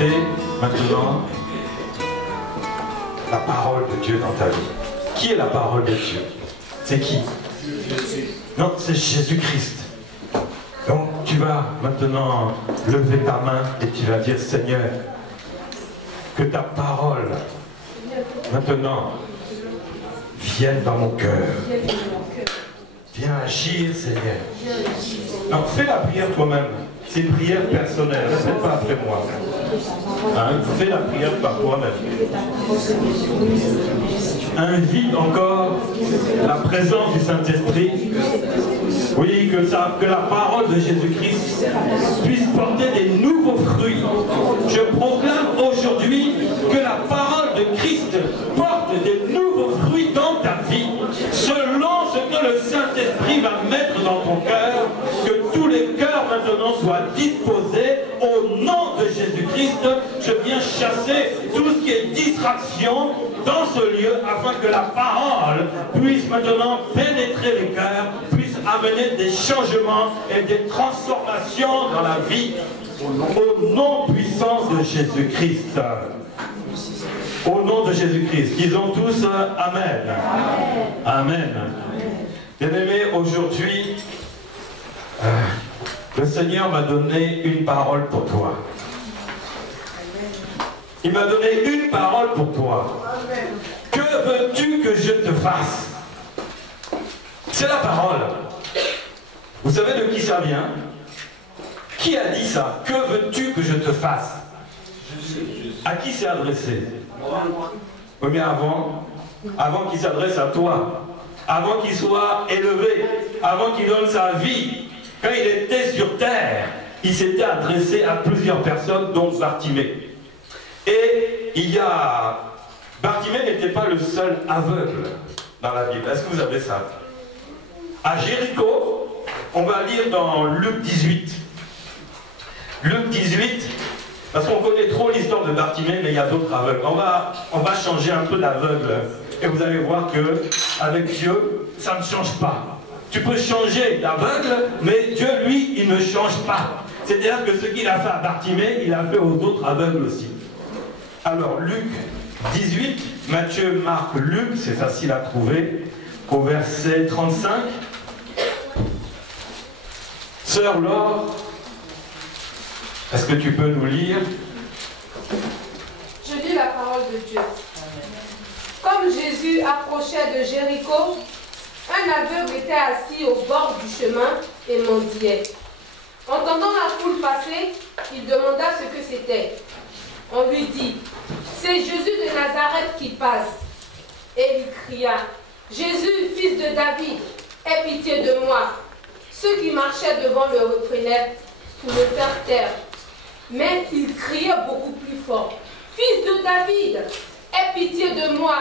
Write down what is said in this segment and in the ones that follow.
expérimenter maintenant la parole de Dieu dans ta vie. Qui est la parole de Dieu? C'est qui? Non, c'est Jésus-Christ. Donc tu vas maintenant lever ta main et tu vas dire, Seigneur, que ta parole maintenant vienne dans mon cœur. Viens agir, Seigneur. Non, fais la prière toi-même. C'est une prière personnelle. Ne faites pas après moi. Hein, fais la prière par toi-même. Invite encore la présence du Saint-Esprit. Oui, que la parole de Jésus-Christ puisse porter des nouveaux fruits. Je proclame aujourd'hui que la parole de Christ porte des nouveaux fruits dans ta vie, selon ce que le Saint-Esprit va mettre dans ton cœur, que tous les cœurs maintenant soient disposés au nom de Jésus-Christ. Je viens chasser tout ce qui est distraction dans ce lieu, afin que la parole puisse maintenant pénétrer les cœurs, puisse amener des changements et des transformations dans la vie, au nom puissant de Jésus-Christ. Au nom de Jésus-Christ. Disons tous Amen. Amen. Bien-aimés, aujourd'hui, le Seigneur m'a donné une parole pour toi. Il m'a donné une parole pour toi. Que veux-tu que je te fasse? C'est la parole. Vous savez de qui ça vient? Qui a dit ça? Que veux-tu que je te fasse? À qui c'est adressé? Oui, mais avant qu'il s'adresse à toi, avant qu'il soit élevé, avant qu'il donne sa vie, quand il était sur terre, il s'était adressé à plusieurs personnes, dont Bartimée. Et Bartimée n'était pas le seul aveugle dans la Bible. Est-ce que vous avez ça? À Jéricho, on va lire dans Luc 18. Luc 18, parce qu'on connaît trop l'histoire de Bartimée, mais il y a d'autres aveugles. On va changer un peu d'aveugle. Et vous allez voir que avec Dieu, ça ne change pas. Tu peux changer d'aveugle, mais Dieu, lui, il ne change pas. C'est-à-dire que ce qu'il a fait à Bartimée, il a fait aux autres aveugles aussi. Alors, Luc 18, Matthieu, Marc, Luc, c'est facile à trouver, au verset 35. Sœur Laure, est-ce que tu peux nous lire? Je lis la parole de Dieu. Comme Jésus approchait de Jéricho, un aveugle était assis au bord du chemin et mendiait. Entendant la foule passer, il demanda ce que c'était. On lui dit, c'est Jésus de Nazareth qui passe. Et il cria, Jésus, fils de David, aie pitié de moi. Ceux qui marchaient devant le reprenaient pour le faire taire. Mais il criait beaucoup plus fort, fils de David, aie pitié de moi.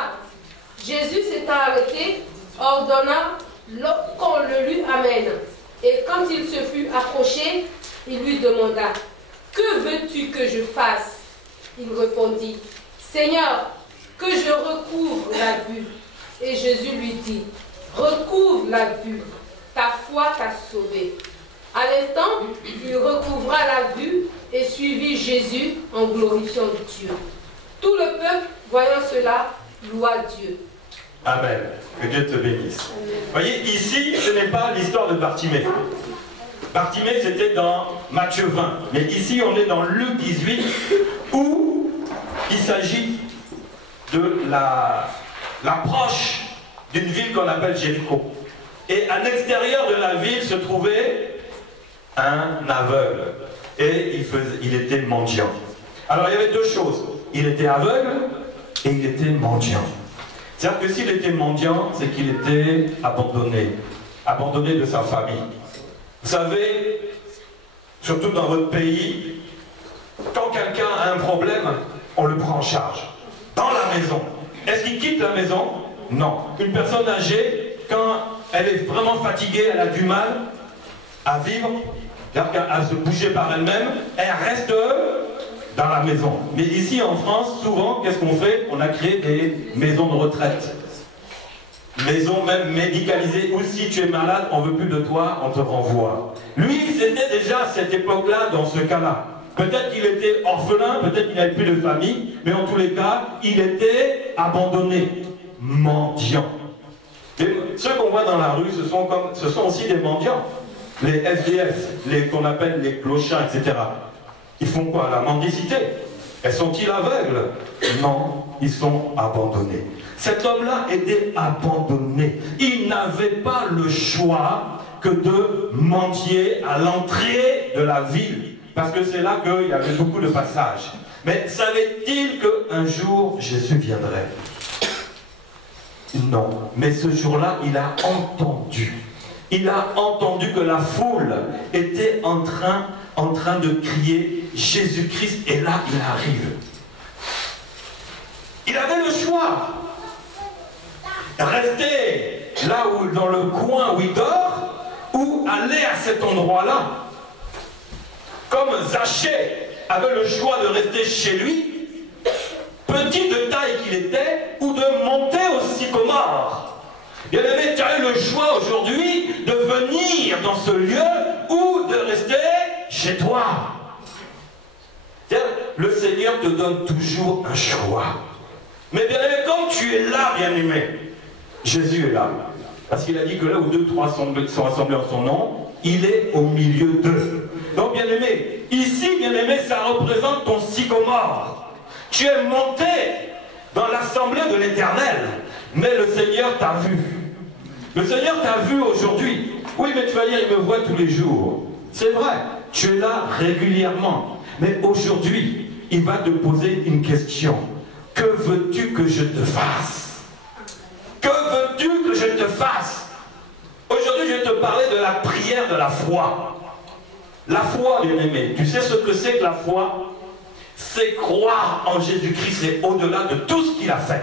Jésus s'étant arrêté, ordonna qu'on le lui amène. Et quand il se fut approché, il lui demanda, que veux-tu que je fasse? Il répondit, Seigneur, que je recouvre la vue. Et Jésus lui dit, recouvre la vue, ta foi t'a sauvé. À l'instant, il recouvra la vue et suivit Jésus en glorifiant Dieu. Tout le peuple, voyant cela, loua Dieu. Amen. Que Dieu te bénisse. Vous voyez, ici, ce n'est pas l'histoire de Bartimée. Bartimée, c'était dans Matthieu 20. Mais ici, on est dans Luc 18, où il s'agit de l'approche d'une ville qu'on appelle Jéricho. Et à l'extérieur de la ville se trouvait un aveugle. Et il était mendiant. Alors, il y avait deux choses. Il était aveugle et il était mendiant. C'est-à-dire que s'il était mendiant, c'est qu'il était abandonné. Abandonné de sa famille. Vous savez, surtout dans votre pays, quand quelqu'un a un problème, on le prend en charge. Dans la maison. Est-ce qu'il quitte la maison? Non. Une personne âgée, quand elle est vraiment fatiguée, elle a du mal à vivre, à se bouger par elle-même, elle reste dans la maison. Mais ici en France, souvent, qu'est-ce qu'on fait? On a créé des maisons de retraite. Maisons même médicalisées, ou si tu es malade, on ne veut plus de toi, on te renvoie. Lui, c'était déjà à cette époque-là, dans ce cas-là. Peut-être qu'il était orphelin, peut-être qu'il n'avait plus de famille, mais en tous les cas, il était abandonné, mendiant. Et ceux qu'on voit dans la rue, ce sont aussi des mendiants. Les SDF, qu'on appelle les clochards, etc. Ils font quoi? La mendicité. Et sont-ils aveugles? Non, ils sont abandonnés. Cet homme-là était abandonné. Il n'avait pas le choix que de mendier à l'entrée de la ville. Parce que c'est là qu'il y avait beaucoup de passages. Mais savait-il qu'un jour, Jésus viendrait? Non. Mais ce jour-là, il a entendu. Il a entendu que la foule était en train de crier Jésus-Christ. Et là, il arrive. Il avait le choix. Rester là où, dans le coin où il dort, ou aller à cet endroit-là. Comme Zachée avait le choix de rester chez lui, petit de taille qu'il était, ou de monter au sycomore. Bien aimé, tu as eu le choix aujourd'hui de venir dans ce lieu ou de rester chez toi. Le Seigneur te donne toujours un choix. Mais bien aimé, quand tu es là, bien aimé, Jésus est là. Parce qu'il a dit que là où 2 ou 3 sont rassemblés en son nom, il est au milieu d'eux. Donc bien aimé, ici, bien aimé, ça représente ton sycomore. Tu es monté dans l'assemblée de l'Éternel, mais le Seigneur t'a vu. Le Seigneur t'a vu aujourd'hui. Oui, mais tu vas dire, il me voit tous les jours. C'est vrai, tu es là régulièrement. Mais aujourd'hui, il va te poser une question. Que veux-tu que je te fasse? Que veux-tu que je te fasse? Aujourd'hui, je vais te parler de la prière de la foi. La foi, bien-aimé, tu sais ce que c'est que la foi? C'est croire en Jésus-Christ et au-delà de tout ce qu'il a fait.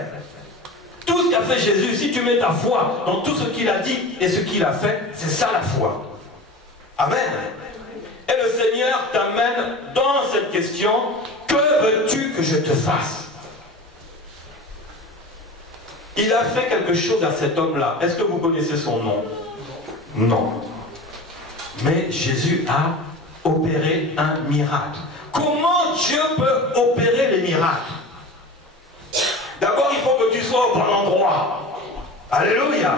Tout ce qu'a fait Jésus, si tu mets ta foi dans tout ce qu'il a dit et ce qu'il a fait, c'est ça la foi. Amen. Et le Seigneur t'amène dans cette question, que veux-tu que je te fasse? Il a fait quelque chose à cet homme-là. Est-ce que vous connaissez son nom? Non. Mais Jésus a opéré un miracle. Comment Dieu peut opérer les miracles? D'abord, il faut que tu sois au bon endroit. Alléluia.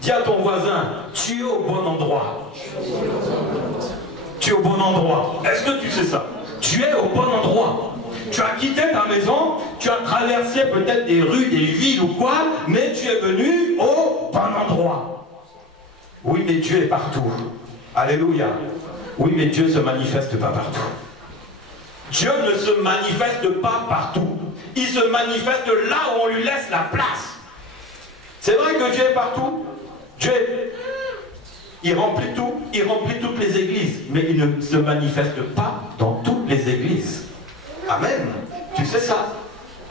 Dis à ton voisin, tu es au bon endroit. Tu es au bon endroit. Est-ce que tu sais ça? Tu es au bon endroit. Tu as quitté ta maison, tu as traversé peut-être des rues, des villes ou quoi, mais tu es venu au bon endroit. Oui, mais Dieu est partout. Alléluia. Oui, mais Dieu ne se manifeste pas partout. Dieu ne se manifeste pas partout. Il se manifeste là où on lui laisse la place. C'est vrai que Dieu est partout. Dieu, il remplit tout, il remplit toutes les églises, mais il ne se manifeste pas dans toutes les églises. Amen. Tu sais ça?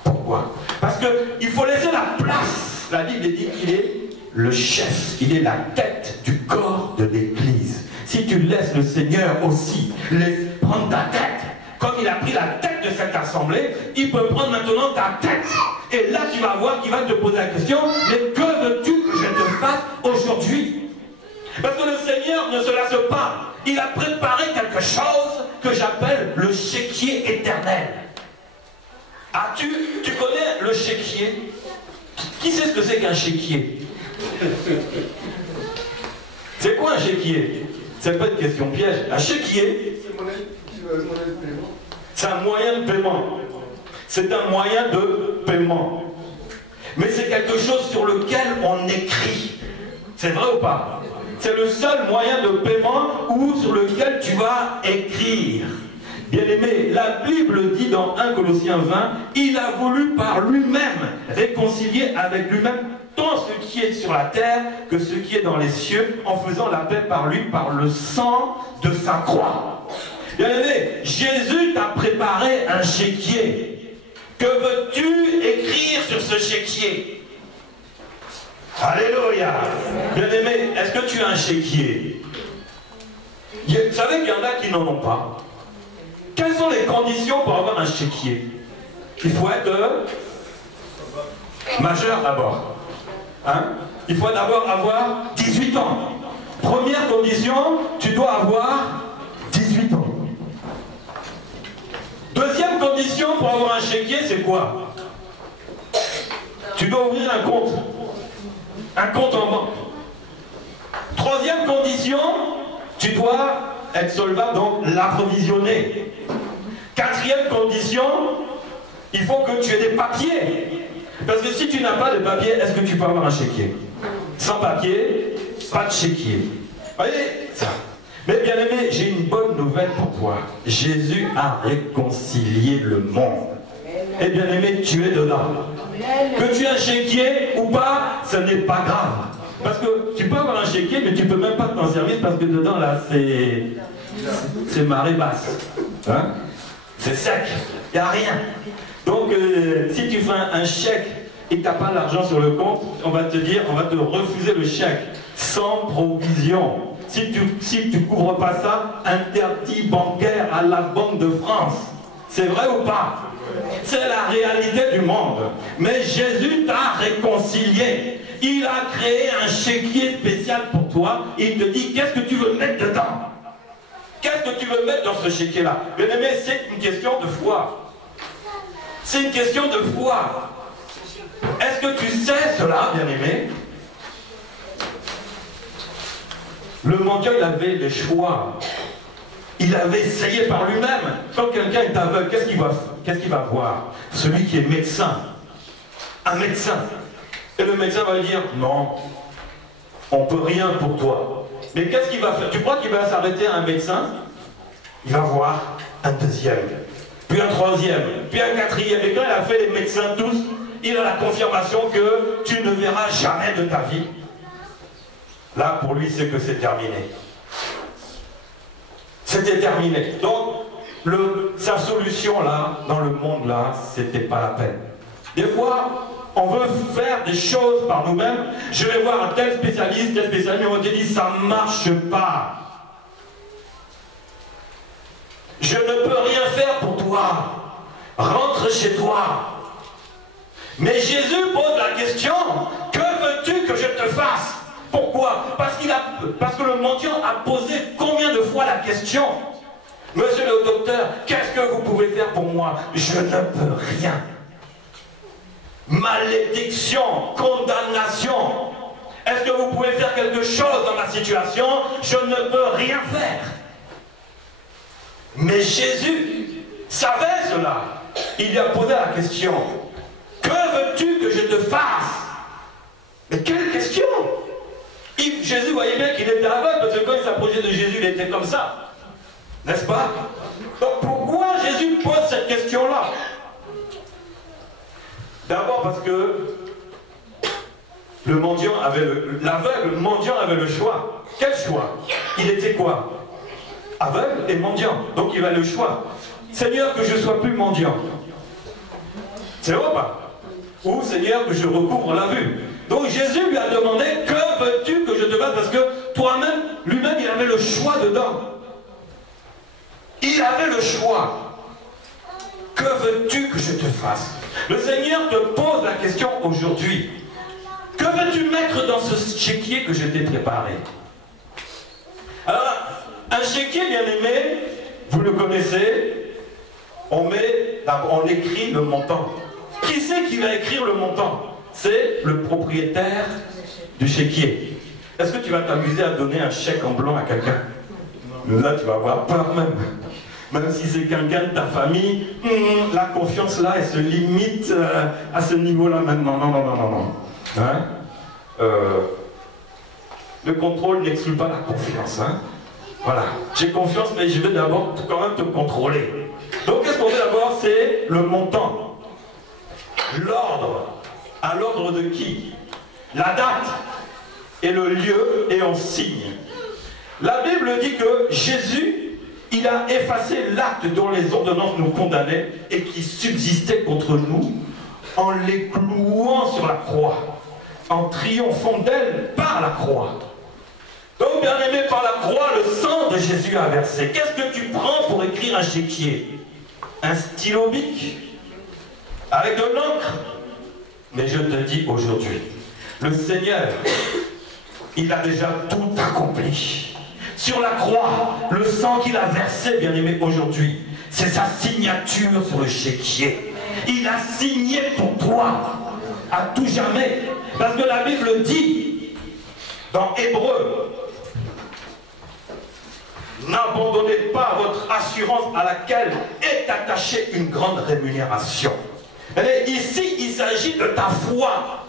Pourquoi? Parce qu'il faut laisser la place. La Bible dit qu'il est le chef, il est la tête du corps de l'église. Si tu laisses le Seigneur aussi prendre ta tête, comme il a pris la tête de cette assemblée, il peut prendre maintenant ta tête. Et là, tu vas voir qu'il va te poser la question, mais que veux-tu que je te fasse aujourd'hui? Parce que le Seigneur ne se lasse pas. Il a préparé quelque chose que j'appelle le chéquier éternel. Ah, tu connais le chéquier? Qui sait ce que c'est qu'un chéquier? C'est quoi un chéquier? C'est pas une question piège. Un chéquier, c'est un moyen de paiement. C'est un moyen de paiement. Mais c'est quelque chose sur lequel on écrit. C'est vrai ou pas? C'est le seul moyen de paiement ou sur lequel tu vas écrire. Bien-aimé, la Bible dit dans 1 Colossiens 20, il a voulu par lui-même réconcilier avec lui-même tant ce qui est sur la terre que ce qui est dans les cieux, en faisant la paix par lui, par le sang de sa croix. Bien-aimé, Jésus t'a préparé un chéquier. Que veux-tu écrire sur ce chéquier? Alléluia. Bien-aimé, est-ce que tu as un chéquier? Vous savez qu'il y en a qui n'en ont pas. Quelles sont les conditions pour avoir un chéquier? Il faut être majeur d'abord. Hein? Il faut d'abord avoir 18 ans. Première condition, tu dois avoir 18 ans. pour avoir un chéquier, c'est quoi? Tu dois ouvrir un compte. Un compte en banque. Troisième condition, tu dois être solvable, donc l'approvisionner. Quatrième condition, il faut que tu aies des papiers. Parce que si tu n'as pas de papiers, est-ce que tu peux avoir un chéquier? Sans papier, pas de chéquier. Voyez ça. Mais bien aimé, j'ai une bonne nouvelle pour toi. Jésus a réconcilié le monde. Et bien aimé, tu es dedans. Que tu aies un chéquier ou pas, ce n'est pas grave. Parce que tu peux avoir un chéquier, mais tu ne peux même pas t'en servir parce que dedans, là, c'est marée basse. Hein? C'est sec. Il n'y a rien. Donc, si tu fais un chèque et que tu n'as pas l'argent sur le compte, on va te dire, on va te refuser le chèque. Sans provision. Si tu ne couvres pas ça, interdit bancaire à la Banque de France. C'est vrai ou pas? C'est la réalité du monde. Mais Jésus t'a réconcilié. Il a créé un chéquier spécial pour toi. Il te dit, qu'est-ce que tu veux mettre dedans? Qu'est-ce que tu veux mettre dans ce chéquier-là? Bien aimé, c'est une question de foi. C'est une question de foi. Est-ce que tu sais cela, bien aimé? Le mendiant, il avait le choix. Il avait essayé par lui-même. Quand quelqu'un est aveugle, qu'est-ce qu'il va voir? Celui qui est médecin. Un médecin. Et le médecin va lui dire, non, on ne peut rien pour toi. Mais qu'est-ce qu'il va faire? Tu crois qu'il va s'arrêter à un médecin? Il va voir un deuxième, puis un troisième, puis un quatrième. Et quand il a fait les médecins tous, il a la confirmation que tu ne verras jamais de ta vie. Là, pour lui, c'est que c'est terminé. C'était terminé. Donc, sa solution, là, dans le monde, là, c'était pas la peine. Des fois, on veut faire des choses par nous-mêmes. Je vais voir un tel spécialiste, mais on te dit, ça ne marche pas. Je ne peux rien faire pour toi. Rentre chez toi. Mais Jésus pose la question, que veux-tu que je te fasse? Pourquoi? Parce que le mendiant a posé combien de fois la question? Monsieur le docteur, qu'est-ce que vous pouvez faire pour moi? Je ne peux rien. Malédiction, condamnation. Est-ce que vous pouvez faire quelque chose dans ma situation? Je ne peux rien faire. Mais Jésus savait cela. Il lui a posé la question. Que veux-tu que je te fasse? Mais quelle question? Jésus voyait bien qu'il était aveugle, parce que quand il s'approchait de Jésus, il était comme ça. N'est-ce pas? Donc pourquoi Jésus pose cette question-là? D'abord parce que le mendiant avait l'aveugle, le mendiant avait le choix. Quel choix? Il était quoi? Aveugle et mendiant. Donc il avait le choix. Seigneur, que je sois plus mendiant. C'est vrai ou pas? Ou Seigneur, que je recouvre la vue. Donc Jésus lui a demandé, que veux-tu que je te fasse? Parce que toi-même, lui-même, il avait le choix dedans. Il avait le choix. Que veux-tu que je te fasse? Le Seigneur te pose la question aujourd'hui. Que veux-tu mettre dans ce chéquier que je t'ai préparé? Alors, un chéquier, bien aimé, vous le connaissez, on écrit le montant. Qui c'est qui va écrire le montant? C'est le propriétaire du chéquier. Est-ce que tu vas t'amuser à donner un chèque en blanc à quelqu'un? Là, tu vas avoir peur même. Même si c'est quelqu'un de ta famille, la confiance là, elle se limite à ce niveau-là maintenant. Non. Hein? Le contrôle n'exclut pas la confiance. Hein? Voilà. J'ai confiance, mais je vais d'abord quand même te contrôler. Donc, qu'est-ce qu'on fait d'abord? C'est le montant. L'ordre. À l'ordre de qui? La date et le lieu, et on signe. La Bible dit que Jésus, il a effacé l'acte dont les ordonnances nous condamnaient et qui subsistait contre nous en les clouant sur la croix, en triomphant d'elle par la croix. Donc, bien aimé, par la croix, le sang de Jésus a versé. Qu'est-ce que tu prends pour écrire un chéquier? Un stylo bic? Avec de l'encre? Mais je te dis aujourd'hui, le Seigneur, il a déjà tout accompli. Sur la croix, le sang qu'il a versé, bien aimé, aujourd'hui, C'est sa signature sur le chéquier. Il a signé pour toi, à tout jamais. Parce que la Bible dit, dans Hébreu, n'abandonnez pas votre assurance à laquelle est attachée une grande rémunération. Et ici, il s'agit de ta foi.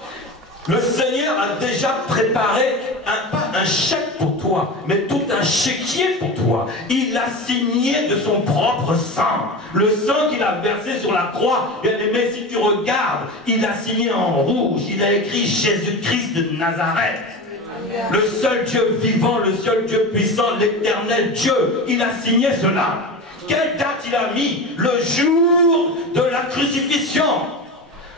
Le Seigneur a déjà préparé pas un chèque pour toi, mais tout un chéquier pour toi. Il a signé de son propre sang. Le sang qu'il a versé sur la croix. Bien aimé, si tu regardes, il a signé en rouge. Il a écrit Jésus-Christ de Nazareth. Le seul Dieu vivant, le seul Dieu puissant, l'éternel Dieu. Il a signé cela. Quelle date il a mis? Le jour de la crucifixion.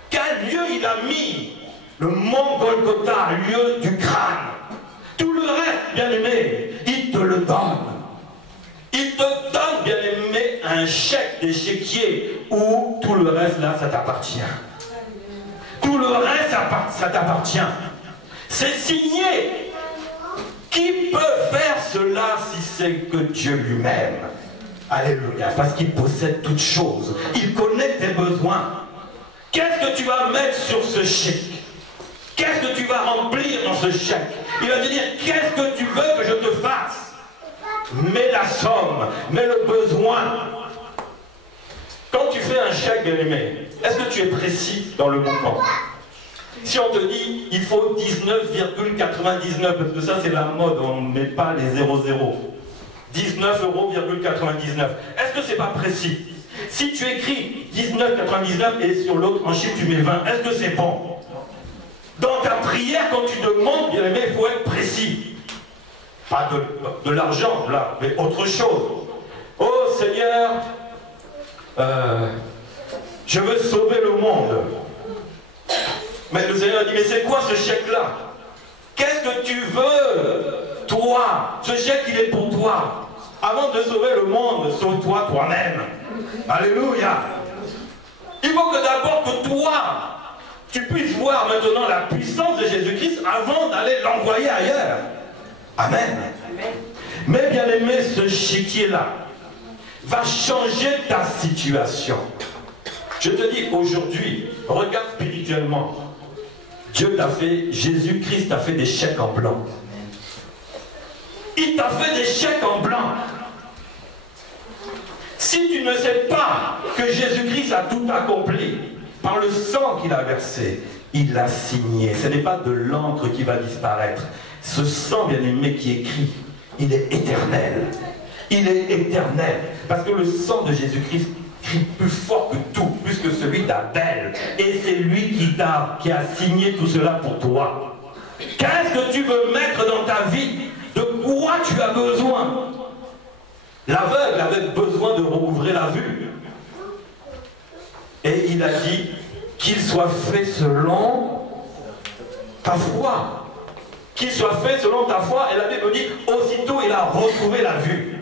Quel lieu il a mis? Le mont Golgotha, lieu du crâne. Tout le reste, bien aimé, il te le donne. Il te donne, bien aimé, un chèque des chéquiers où tout le reste, là, ça t'appartient. Tout le reste, ça t'appartient. C'est signé. Qui peut faire cela si c'est que Dieu lui-même? Alléluia, parce qu'il possède toutes choses. Il connaît tes besoins. Qu'est-ce que tu vas mettre sur ce chèque? Qu'est-ce que tu vas remplir dans ce chèque? Il va te dire, qu'est-ce que tu veux que je te fasse? Mets la somme, mets le besoin. Quand tu fais un chèque, bien aimé, est-ce que tu es précis dans le montant? Si on te dit, il faut 19,99, parce que ça c'est la mode, on ne met pas les 00. 19,99 €. Est-ce que c'est pas précis? Si tu écris 19,99 et sur l'autre en chiffre tu mets 20, est-ce que c'est bon? Dans ta prière, quand tu demandes, bien aimé, il faut être précis. Pas de l'argent, là, mais autre chose. Oh Seigneur, je veux sauver le monde. Mais le Seigneur dit, mais c'est quoi ce chèque-là? Qu'est-ce que tu veux, toi? Ce chèque, il est pour toi. Avant de sauver le monde, sauve-toi toi-même. Alléluia. Il faut que d'abord que toi, tu puisses voir maintenant la puissance de Jésus-Christ avant d'aller l'envoyer ailleurs. Amen. Amen. Mais bien aimé, ce chéquier-là va changer ta situation. Je te dis aujourd'hui, regarde spirituellement. Dieu t'a fait, Jésus-Christ t'a fait des chèques en blanc. Il t'a fait des chèques en blanc. Si tu ne sais pas que Jésus-Christ a tout accompli, par le sang qu'il a versé, il l'a signé. Ce n'est pas de l'encre qui va disparaître. Ce sang, bien aimé, qui écrit, il est éternel. Il est éternel. Parce que le sang de Jésus-Christ crie plus fort que tout, plus que celui d'Abel. Et c'est lui qui a signé tout cela pour toi. Qu'est-ce que tu veux mettre dans ta vie? De quoi tu as besoin? L'aveugle avait besoin de recouvrer la vue. Et il a dit qu'il soit fait selon ta foi. Qu'il soit fait selon ta foi. Et la Bible dit, aussitôt il a retrouvé la vue.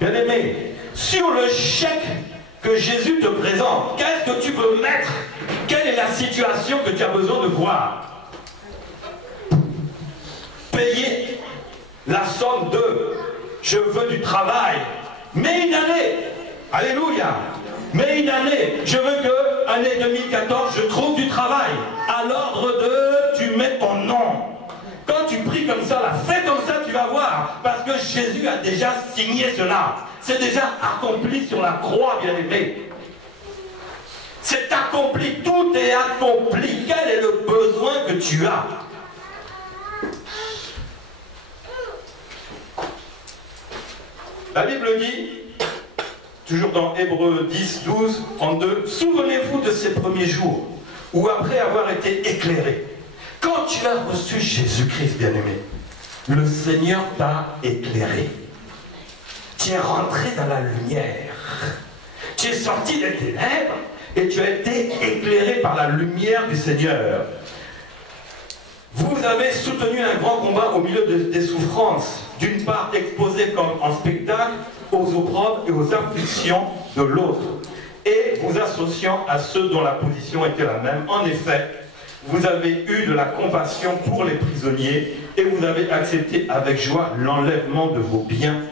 Bien aimé, sur le chèque que Jésus te présente, qu'est-ce que tu veux mettre? Quelle est la situation que tu as besoin de voir? Payer la somme de je veux du travail. Mais une année. Alléluia. Mais une année, je veux que, année 2014, je trouve du travail. À l'ordre de, tu mets ton nom. Quand tu pries comme ça, là, fais comme ça, tu vas voir. Parce que Jésus a déjà signé cela. C'est déjà accompli sur la croix, bien aimé. C'est accompli, tout est accompli. Quel est le besoin que tu as? La Bible dit, toujours dans Hébreux 10, 12, 32, souvenez-vous de ces premiers jours où après avoir été éclairé, quand tu as reçu Jésus-Christ, bien-aimé, le Seigneur t'a éclairé. Tu es rentré dans la lumière. Tu es sorti des ténèbres et tu as été éclairé par la lumière du Seigneur. Vous avez soutenu un grand combat au milieu des souffrances, d'une part exposé comme en spectacle aux opprobres et aux afflictions de l'autre, et vous associant à ceux dont la position était la même. En effet, vous avez eu de la compassion pour les prisonniers et vous avez accepté avec joie l'enlèvement de vos biens.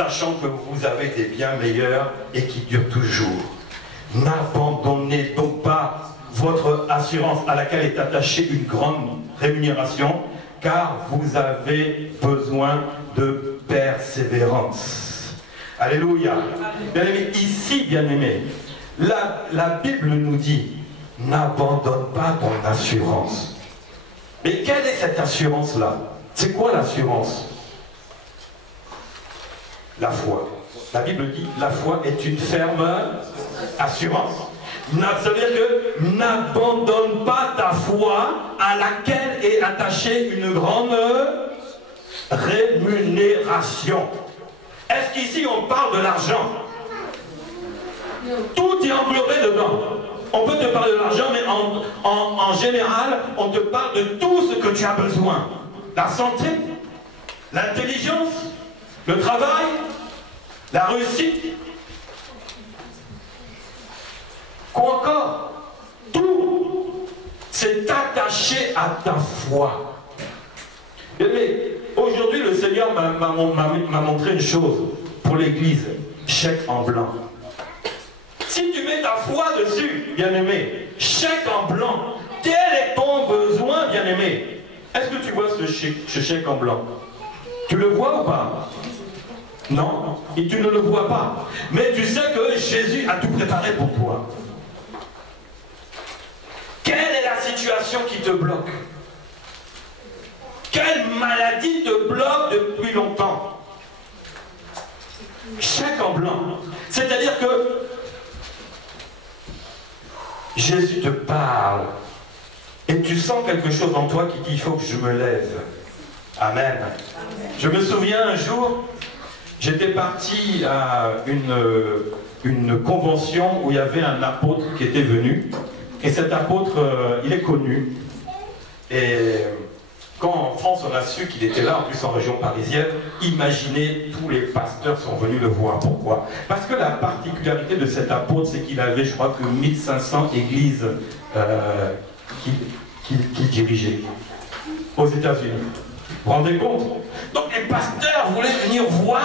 sachant que vous avez des biens meilleurs et qui durent toujours. N'abandonnez donc pas votre assurance à laquelle est attachée une grande rémunération, car vous avez besoin de persévérance. Alléluia. Bien-aimés, ici, bien-aimés, la Bible nous dit, n'abandonne pas ton assurance. Mais quelle est cette assurance-là? C'est quoi l'assurance? La foi. La Bible dit, la foi est une ferme assurance. Ça veut dire que n'abandonne pas ta foi à laquelle est attachée une grande rémunération. Est-ce qu'ici on parle de l'argent? Tout est englobé dedans. On peut te parler de l'argent, mais en général, on te parle de tout ce que tu as besoin. La santé, l'intelligence, le travail, la réussite. Quoi encore? Tout, c'est attaché à ta foi. Mais aujourd'hui, le Seigneur m'a montré une chose pour l'Église, chèque en blanc. Si tu mets ta foi dessus, bien-aimé, chèque en blanc, quel est ton besoin, bien-aimé? Est-ce que tu vois ce chèque en blanc? Tu le vois ou pas? Non, et tu ne le vois pas. Mais tu sais que Jésus a tout préparé pour toi. Quelle est la situation qui te bloque? Quelle maladie te bloque depuis longtemps? Chèque en blanc. C'est-à-dire que Jésus te parle et tu sens quelque chose en toi qui dit il faut que je me lève. Amen. Je me souviens un jour, j'étais parti à une convention où il y avait un apôtre qui était venu. Et cet apôtre, il est connu. Et quand en France on a su qu'il était là, en plus en région parisienne, imaginez, tous les pasteurs sont venus le voir. Pourquoi? Parce que la particularité de cet apôtre, c'est qu'il avait, je crois que 1500 églises qu'il dirigeait aux États-Unis. Vous vous rendez compte? Donc les pasteurs voulaient venir voir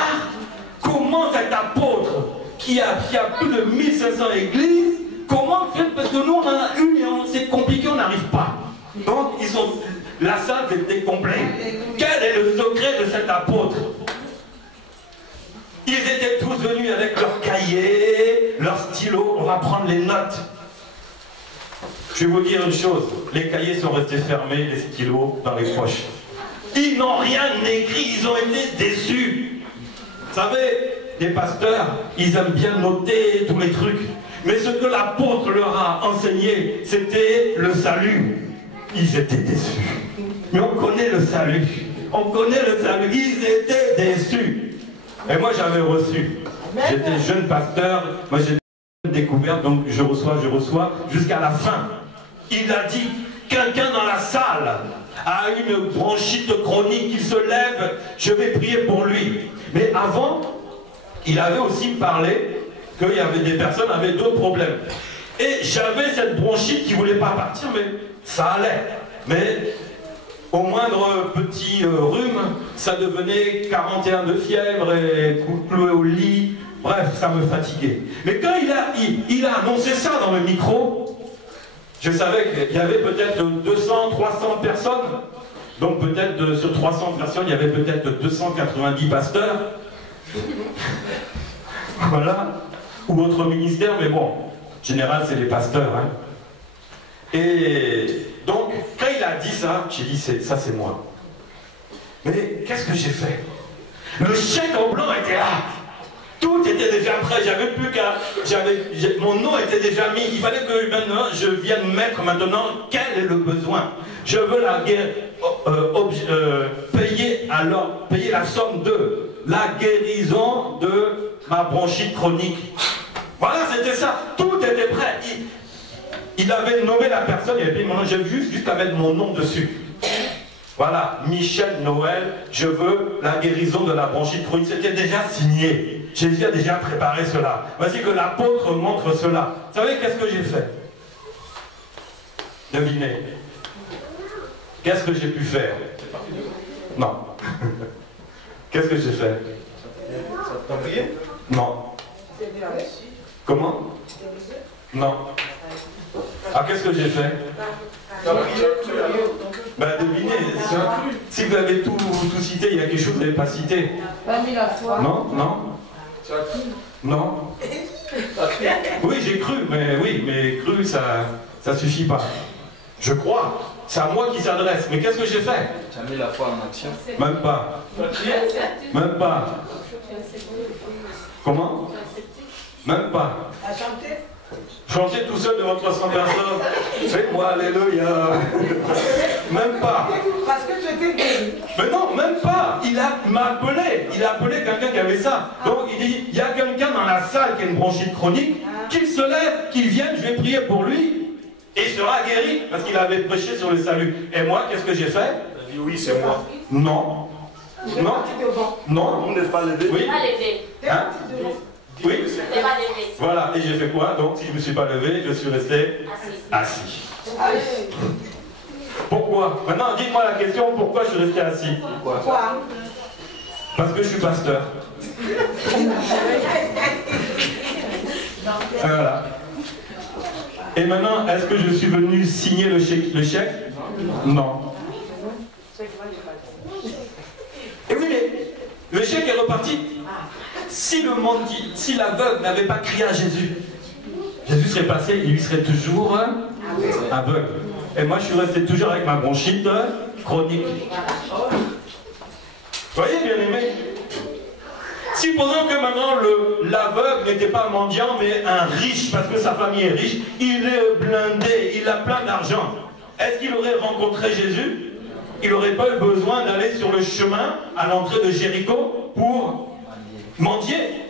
comment cet apôtre, qui a plus de 1500 églises, comment faire, parce que nous on en a une et c'est compliqué, on n'arrive pas. Donc la salle était complète. Quel est le secret de cet apôtre? Ils étaient tous venus avec leurs cahiers, leurs stylos, on va prendre les notes. Je vais vous dire une chose, les cahiers sont restés fermés, les stylos dans les poches. Ils n'ont rien écrit, ils ont été déçus. Vous savez, les pasteurs, ils aiment bien noter tous les trucs. Mais ce que l'apôtre leur a enseigné, c'était le salut. Ils étaient déçus. Mais on connaît le salut. On connaît le salut. Ils étaient déçus. Et moi, j'avais reçu. J'étais jeune pasteur. Moi, j'ai découvert, donc je reçois, jusqu'à la fin. Il a dit, quelqu'un dans la salle a une bronchite chronique, il se lève, je vais prier pour lui. Mais avant, il avait aussi parlé qu'il y avait des personnes qui avaient d'autres problèmes. Et j'avais cette bronchite qui ne voulait pas partir, mais ça allait. Mais au moindre petit rhume, ça devenait 41 de fièvre et cloué au lit. Bref, ça me fatiguait. Mais quand il a annoncé ça dans le micro, je savais qu'il y avait peut-être 200, 300 personnes. Donc peut-être sur 300 personnes, il y avait peut-être 290 pasteurs. Voilà. Ou autre ministère, mais bon, en général, c'est les pasteurs. Hein. Et donc, quand il a dit ça, j'ai dit, ça c'est moi. Mais qu'est-ce que j'ai fait? Le chèque en blanc était là. Tout était déjà prêt, j'avais plus qu'à... Mon nom était déjà mis. Il fallait que maintenant je vienne mettre maintenant quel est le besoin. Je veux payer la somme de la guérison de ma bronchite chronique. Voilà, c'était ça. Tout était prêt. Il avait nommé la personne, et puis maintenant j'ai juste à mettre mon nom dessus. Voilà, Michel Noël, je veux la guérison de la bronchite chronique. C'était déjà signé. Jésus a déjà préparé cela. Voici que l'apôtre montre cela. Vous savez qu'est-ce que j'ai fait? Devinez. Qu'est-ce que j'ai pu faire? Non. Qu'est-ce que j'ai fait? T'as prié? Non. Comment? Non. Ah, qu'est-ce que j'ai fait? T'as prié? Ben, devinez, si vous avez tout cité, il y a quelque chose que vous n'avez pas cité. Pas mis la foi. Non, non, Tu as cru? non. T'as cru? Oui, j'ai cru, mais cru, ça suffit pas. Je crois. C'est à moi qui s'adresse. Mais qu'est-ce que j'ai fait? Tu as mis la foi en action? Même pas. Même pas. Comment? Même pas. Chanter tout seul devant 300 personnes. Fais-moi, alléluia. Même pas. Parce que tu étais guéri. Mais non, même pas. Il m'a appelé. Il a appelé quelqu'un qui avait ça. Donc il dit, il y a quelqu'un dans la salle qui a une bronchite chronique, qu'il se lève, qu'il vienne, je vais prier pour lui. Et il sera guéri parce qu'il avait prêché sur le salut. Et moi, qu'est-ce que j'ai fait? Il a dit oui, c'est moi. Non. Non. Non. Vous n'êtes pas levé? Oui. Pas levé. Hein? Oui. T'es pas levé. Voilà. Et j'ai fait quoi? Donc, si je ne me suis pas levé, je suis resté Assis. assis. Pourquoi? Maintenant, dites-moi la question, pourquoi je suis resté assis? Pourquoi? Parce que je suis pasteur. Voilà. Et maintenant, est-ce que je suis venu signer le chèque? Non. Et oui, mais le chèque est reparti. Si le mendiant, si l'aveugle n'avait pas crié à Jésus, Jésus serait passé, il lui serait toujours aveugle. Et moi, je suis resté toujours avec ma bronchite chronique. Vous voyez, bien aimé? Supposons que maintenant l'aveugle n'était pas mendiant, mais un riche, parce que sa famille est riche, il est blindé, il a plein d'argent. Est-ce qu'il aurait rencontré Jésus? Il n'aurait pas eu besoin d'aller sur le chemin à l'entrée de Jéricho pour mendier.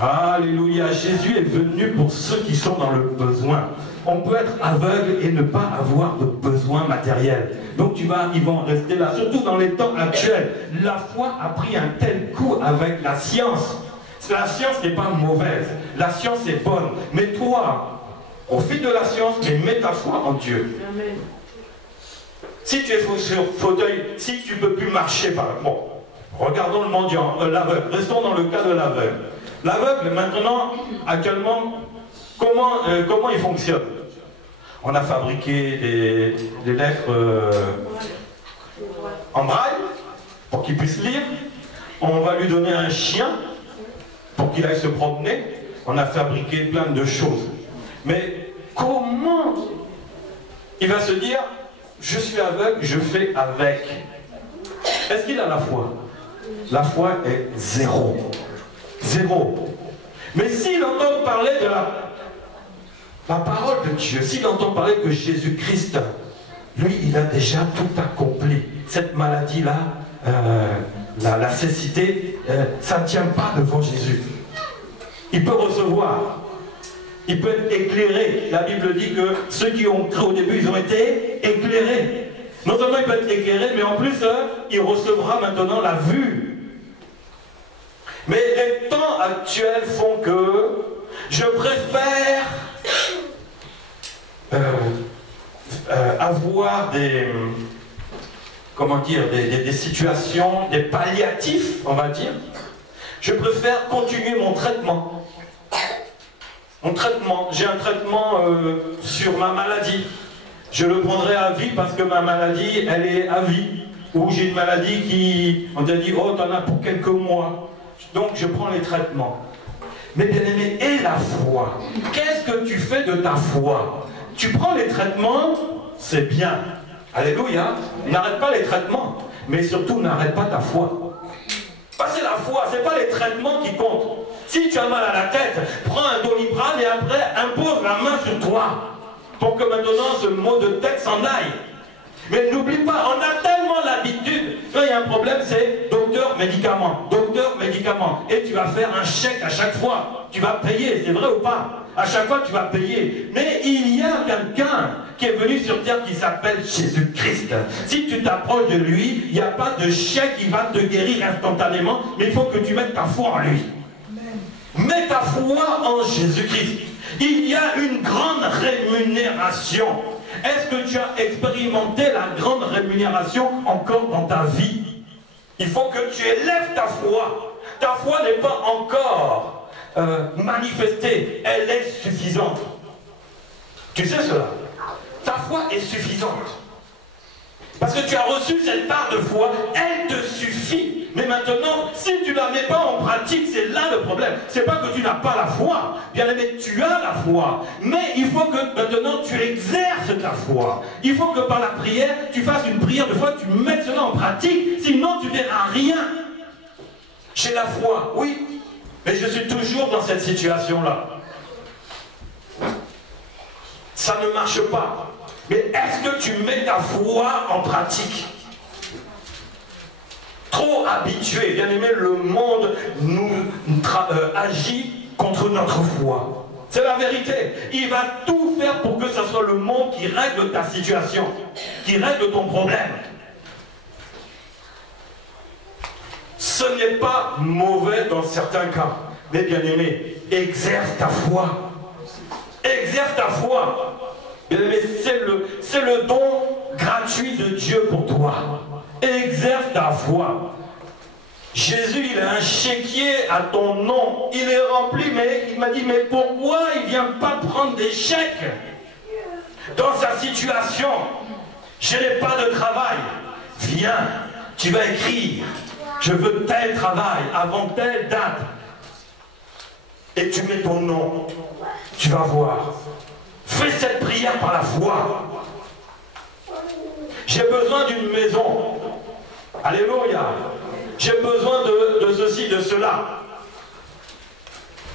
Alléluia, Jésus est venu pour ceux qui sont dans le besoin. On peut être aveugle et ne pas avoir de besoin matériel. Donc ils vont rester là, surtout dans les temps actuels. La foi a pris un tel coup avec la science. La science n'est pas mauvaise, la science est bonne. Mais toi, profite de la science, mais mets ta foi en Dieu. Amen. Si tu es sur fauteuil, si tu ne peux plus marcher par là, bon, regardons le mendiant, l'aveugle, restons dans le cas de l'aveugle. L'aveugle, maintenant, actuellement, comment il fonctionne? On a fabriqué des lettres en braille pour qu'il puisse lire. On va lui donner un chien pour qu'il aille se promener. On a fabriqué plein de choses. Mais comment il va se dire, je suis aveugle, je fais avec? Est-ce qu'il a la foi? La foi est zéro. Zéro. Mais s'il entend parler de la parole de Dieu, s'il entend parler que Jésus-Christ, lui, il a déjà tout accompli. Cette maladie-là, la cécité, ça ne tient pas devant Jésus. Il peut recevoir. Il peut être éclairé. La Bible dit que ceux qui ont cru au début, ils ont été éclairés. Non seulement il peut être éclairé, mais en plus, il recevra maintenant la vue. Mais les temps actuels font que je préfère avoir des situations, des palliatifs, on va dire. Je préfère continuer mon traitement. J'ai un traitement sur ma maladie. Je le prendrai à vie parce que ma maladie, elle est à vie. Ou j'ai une maladie qui, on t'a dit, oh, t'en as pour quelques mois. Donc je prends les traitements. Mais bien aimé, et la foi? Qu'est-ce que tu fais de ta foi? Tu prends les traitements, c'est bien. Alléluia. N'arrête pas les traitements. Mais surtout, n'arrête pas ta foi. C'est la foi, c'est pas les traitements qui comptent. Si tu as mal à la tête, prends un Doliprane et après impose la main sur toi pour que maintenant ce mot de tête s'en aille. Mais n'oublie pas, on a tellement l'habitude, quand il y a un problème, c'est docteur, médicament, et tu vas faire un chèque à chaque fois. Tu vas payer, c'est vrai ou pas? À chaque fois, tu vas payer. Mais il y a quelqu'un qui est venu sur terre qui s'appelle Jésus-Christ. Si tu t'approches de lui, il n'y a pas de chèque qui va te guérir instantanément, mais il faut que tu mettes ta foi en lui. Mets ta foi en Jésus-Christ. Il y a une grande rémunération. Est-ce que tu as expérimenté la grande rémunération encore dans ta vie? Il faut que tu élèves ta foi. ta foi n'est pas encore manifestée, elle est suffisante. Tu sais cela? Ta foi est suffisante. Parce que tu as reçu cette part de foi, elle te suffit. Mais maintenant, si tu ne la mets pas en pratique, c'est là le problème. C'est pas que tu n'as pas la foi. Bien aimé, tu as la foi. Mais il faut que maintenant tu exerces ta foi. Il faut que par la prière, tu fasses une prière de foi, tu mettes cela en pratique. Sinon, tu ne verras rien. J'ai la foi, oui. Mais je suis toujours dans cette situation-là. Ça ne marche pas. Mais est-ce que tu mets ta foi en pratique? Trop habitué, bien aimé, le monde nous agit contre notre foi. C'est la vérité. Il va tout faire pour que ce soit le monde qui règle ta situation, qui règle ton problème. Ce n'est pas mauvais dans certains cas. Mais bien aimé, exerce ta foi. Exerce ta foi. Bien aimé, c'est le don gratuit de Dieu pour toi. Exerce ta foi. Jésus, il a un chéquier à ton nom. Il est rempli, mais il m'a dit, mais pourquoi il ne vient pas prendre des chèques dans sa situation? Je n'ai pas de travail. Viens, tu vas écrire. Je veux tel travail avant telle date. Et tu mets ton nom. Tu vas voir. Fais cette prière par la foi. J'ai besoin d'une maison. Alléluia. J'ai besoin de ceci, de cela.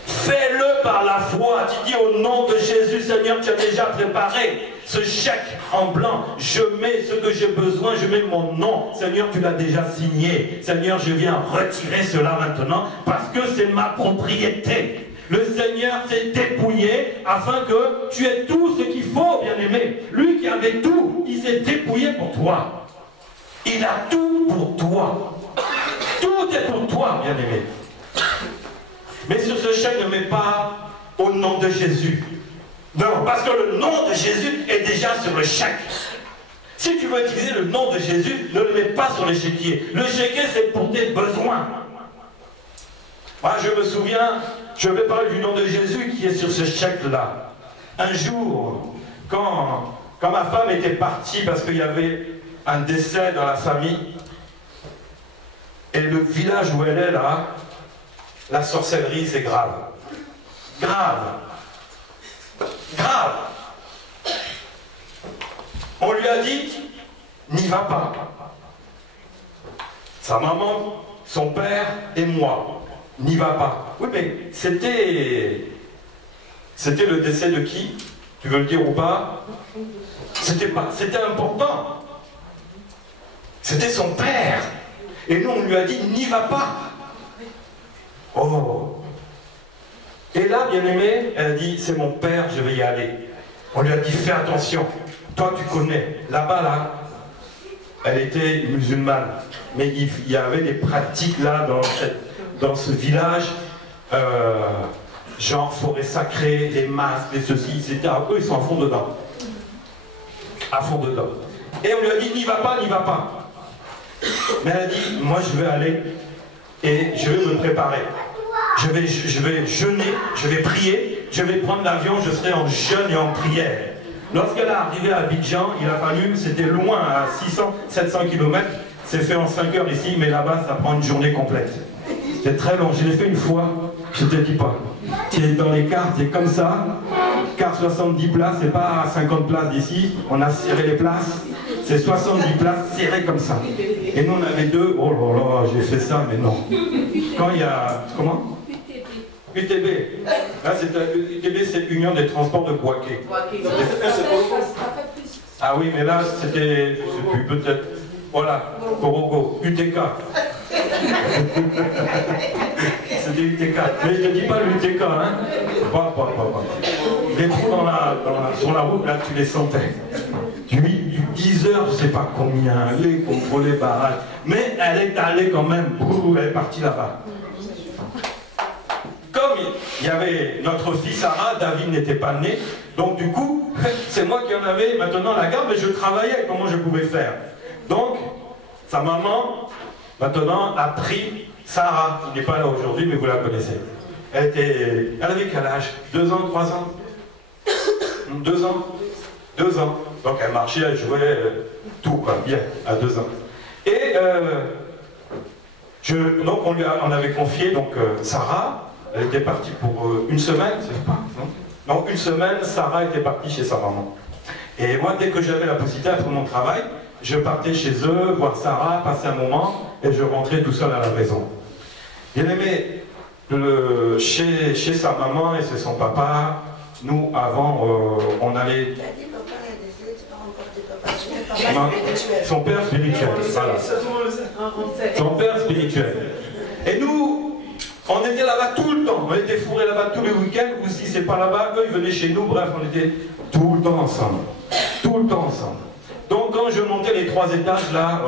Fais-le par la foi. Tu dis au nom de Jésus, Seigneur, tu as déjà préparé ce chèque en blanc. Je mets ce que j'ai besoin, je mets mon nom. Seigneur, tu l'as déjà signé. Seigneur, je viens retirer cela maintenant parce que c'est ma propriété. Le Seigneur s'est dépouillé afin que tu aies tout ce qu'il faut, bien-aimé. Lui qui avait tout, il s'est dépouillé pour toi. Il a tout pour toi. Tout est pour toi, bien-aimé. Mais sur ce chèque, ne mets pas au nom de Jésus. Non, parce que le nom de Jésus est déjà sur le chèque. Si tu veux utiliser le nom de Jésus, ne le mets pas sur le chéquier. Le chéquier, c'est pour tes besoins. Moi, je me souviens, je vais parler du nom de Jésus qui est sur ce chèque-là. Un jour, quand ma femme était partie parce qu'il y avait un décès dans la famille, et le village où elle est là, la sorcellerie, c'est grave. Grave. Grave. On lui a dit, n'y va pas. Sa maman, son père et moi, n'y va pas. Oui, mais c'était le décès de qui? Tu veux le dire ou pas? C'était important. C'était son père. Et nous, on lui a dit, n'y va pas. Oh. Et là, bien aimé, elle a dit, c'est mon père, je vais y aller. On lui a dit, fais attention. Toi, tu connais. Là-bas, là, elle était musulmane. Mais il y avait des pratiques là, dans ce village, genre forêt sacrée, les masques, les ceci, etc. Eux, ils sont à fond dedans. À fond dedans. Et on lui a dit, n'y va pas, n'y va pas. Mais elle a dit, moi je vais aller et je vais me préparer. Je vais jeûner, je vais prier, je vais prendre l'avion, je serai en jeûne et en prière. Lorsqu'elle est arrivée à Abidjan, il a fallu, c'était loin, à 600, 700 km, c'est fait en 5 heures ici, mais là-bas ça prend une journée complète. C'est très long, je l'ai fait une fois, je te dis pas. Tu es dans les cartes, c'est comme ça, carte 70 places, c'est pas 50 places d'ici, on a serré les places. C'est 70 places serrées comme ça. Et nous on avait deux. Oh là là, j'ai fait ça, mais non. Quand il y a. Comment? UTB. Là, UTB, c'est Union des transports de Boaké. Ah oui, mais là, c'était. Je sais plus, peut-être. Voilà, Korogo, UTK. C'était UTK. Mais je ne dis pas l'UTK, hein. Pas. Les trous sur la route, là, tu les sentais. Du 10 heures, je ne sais pas combien, les contrôles, les barrages. Mais elle est allée quand même, elle est partie là-bas. Comme il y avait notre fils Sarah, David n'était pas né, donc du coup, c'est moi qui en avais maintenant la garde, mais je travaillais, comment je pouvais faire. Donc, sa maman, maintenant, a pris Sarah, qui n'est pas là aujourd'hui, mais vous la connaissez. Elle avait quel âge? 2 ans, 3 ans? 2 ans? 2 ans. Donc elle marchait, elle jouait, tout, quoi, bien, à 2 ans. Et donc on avait confié donc, Sarah, elle était partie pour 1 semaine, c'est pas, non? Donc 1 semaine, Sarah était partie chez sa maman. Et moi, dès que j'avais la possibilité après mon travail, je partais chez eux, voir Sarah, passer un moment, et je rentrais tout seul à la maison. Bien aimé, chez sa maman et chez son papa, nous, avant, on allait... Son père spirituel, voilà. Son père spirituel. Et nous, on était là-bas tout le temps. On était fourrés là-bas tous les week-ends, ou si c'est pas là-bas, eux, ils venaient chez nous. Bref, on était tout le temps ensemble. Tout le temps ensemble. Donc, quand je montais les 3 étages, là,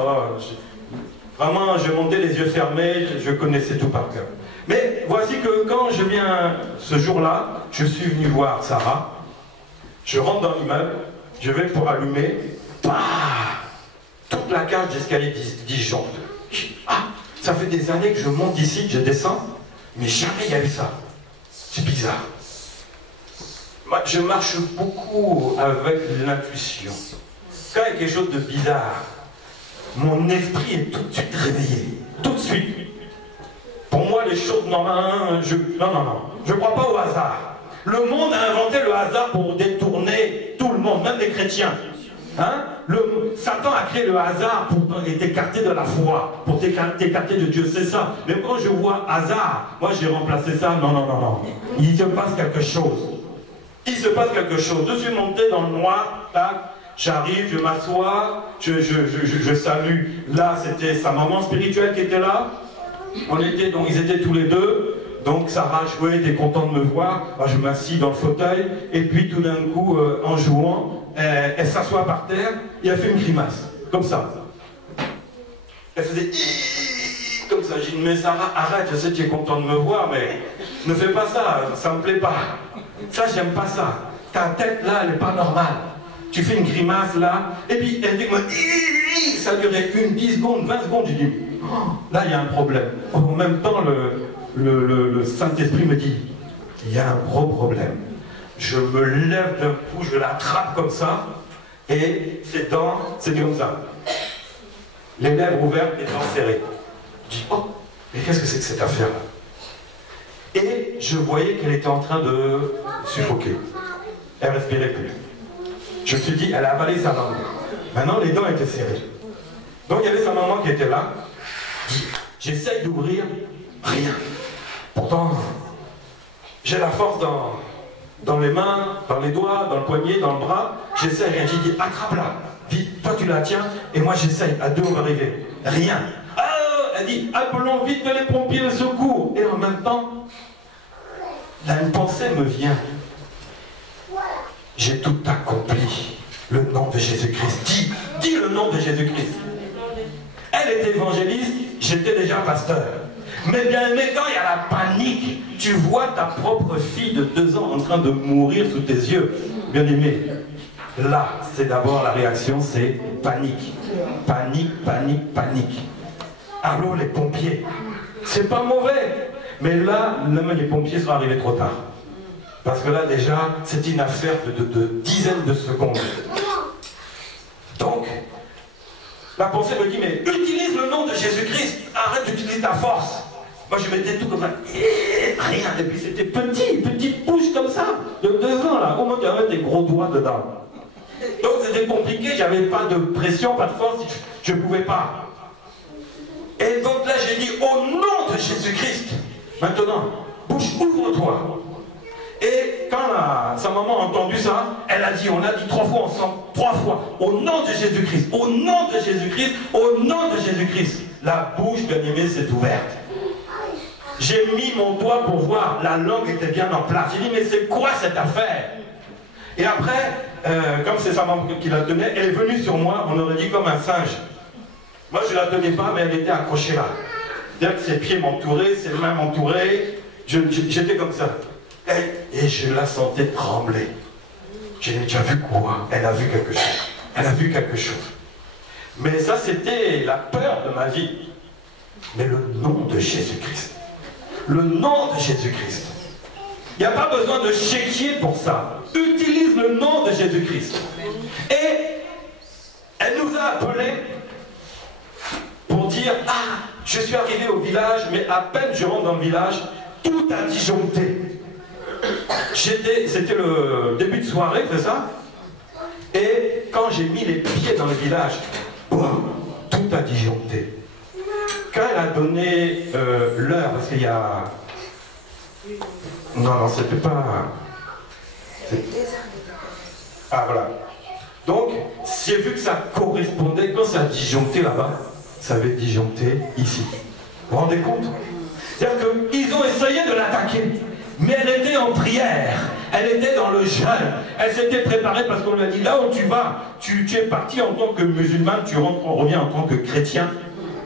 vraiment, je montais les yeux fermés, je connaissais tout par cœur. Mais voici que quand je viens ce jour-là, je suis venu voir Sarah, je rentre dans l'immeuble, je vais pour allumer, toute la cage d'escalier disjoncte. Ah, ça fait des années que je monte ici, que je descends, mais jamais il y a eu ça. C'est bizarre. Moi, je marche beaucoup avec l'intuition. Quand il y a quelque chose de bizarre, mon esprit est tout de suite réveillé. Tout de suite. Pour moi, les choses normales, non. Je ne crois pas au hasard. Le monde a inventé le hasard pour détourner tout le monde, même les chrétiens. Hein? Satan a créé le hasard pour t'écarter de la foi, pour t'écarter de Dieu, c'est ça. Mais quand je vois hasard, moi j'ai remplacé ça, non. Il se passe quelque chose. Il se passe quelque chose. Je suis monté dans le noir, j'arrive, je m'assois, je salue. Là, c'était sa maman spirituelle qui était là. Ils étaient tous les deux. Donc Sarah jouait, était contente de me voir. Moi, je m'assis dans le fauteuil. Et puis tout d'un coup, en jouant, elle s'assoit par terre et elle fait une grimace. Comme ça. Elle faisait comme ça. J'ai dit, mais Sarah, arrête, je sais que tu es contente de me voir, mais ne fais pas ça, ça me plaît pas. Ça, j'aime pas ça. Ta tête là, elle n'est pas normale. Tu fais une grimace là, et puis elle dit, ça durait 10 secondes, 20 secondes. J'ai dit, là, il y a un problème. En même temps, le Saint-Esprit me dit, il y a un gros problème. Je me lève d'un coup, je l'attrape comme ça, et ses dents, c'est comme ça. Les lèvres ouvertes, les dents serrées. Je dis, oh, mais qu'est-ce que c'est que cette affaire-là? Et je voyais qu'elle était en train de suffoquer. Elle ne respirait plus. Je me suis dit, elle a avalé sa langue. Maintenant, les dents étaient serrées. Donc, il y avait sa maman qui était là. J'essaye d'ouvrir, rien. Pourtant, j'ai la force dans les mains, dans les doigts, dans le poignet, dans le bras. J'essaye rien. J'ai dit, attrape-la. Vite, toi tu la tiens, et moi j'essaye. À 2, on va arriver. Rien. Ah, elle dit, appelons vite les pompiers, le secours. Et en même temps, là, une pensée me vient. J'ai tout accompli. Le nom de Jésus-Christ. Dis le nom de Jésus-Christ. Elle était évangéliste, j'étais déjà pasteur. Mais bien aimé, quand il y a la panique, tu vois ta propre fille de 2 ans en train de mourir sous tes yeux. Bien aimé, là, c'est d'abord la réaction, c'est panique. Panique, panique, panique. Allô les pompiers. C'est pas mauvais. Mais là, les pompiers sont arrivés trop tard. Parce que là, déjà, c'est une affaire de dizaines de secondes. Donc, la pensée me dit, mais utilise le nom de Jésus-Christ. Arrête d'utiliser ta force. Moi, je mettais tout comme ça. Et rien. Et puis, c'était petite bouche comme ça, de 2 ans, là. Au moins, il y avait des gros doigts dedans. Donc, c'était compliqué. J'avais pas de pression, pas de force. Je ne pouvais pas. Et donc, là, j'ai dit, au nom de Jésus-Christ, maintenant, bouche, ouvre-toi. Et quand sa maman a entendu ça, elle a dit, on a dit 3 fois ensemble, 3 fois, au nom de Jésus-Christ, au nom de Jésus-Christ, au nom de Jésus-Christ. La bouche, bien aimée, s'est ouverte. J'ai mis mon doigt pour voir, la langue était bien en place. J'ai dit, mais c'est quoi cette affaire? Et après, comme c'est sa maman qui la tenait, elle est venue sur moi, on aurait dit comme un singe. Moi, je ne la tenais pas, mais elle était accrochée là. C'est-à-dire que ses pieds m'entouraient, ses mains m'entouraient, j'étais comme ça. Et je la sentais trembler. J'ai dit, tu as vu quoi? Elle a vu quelque chose. Elle a vu quelque chose. Mais ça, c'était la peur de ma vie. mais le nom de Jésus-Christ. Le nom de Jésus-Christ. Il n'y a pas besoin de chéquier pour ça. Utilise le nom de Jésus-Christ. Et elle nous a appelés pour dire, ah, je suis arrivé au village, mais à peine je rentre dans le village, tout a disjoncté. C'était le début de soirée, c'est ça? Et quand j'ai mis les pieds dans le village, boum, tout a disjoncté. Quand elle a donné l'heure, parce qu'il y a... Non, c'était pas... Ah, voilà. Donc, j'ai vu que ça correspondait, quand ça a disjoncté là-bas, ça avait disjoncté ici. Vous vous rendez compte? C'est-à-dire qu'ils ont essayé de l'attaquer, mais elle était en prière, elle était dans le jeûne, elle s'était préparée parce qu'on lui a dit, là où tu vas, tu es parti en tant que musulman, on revient en tant que chrétien,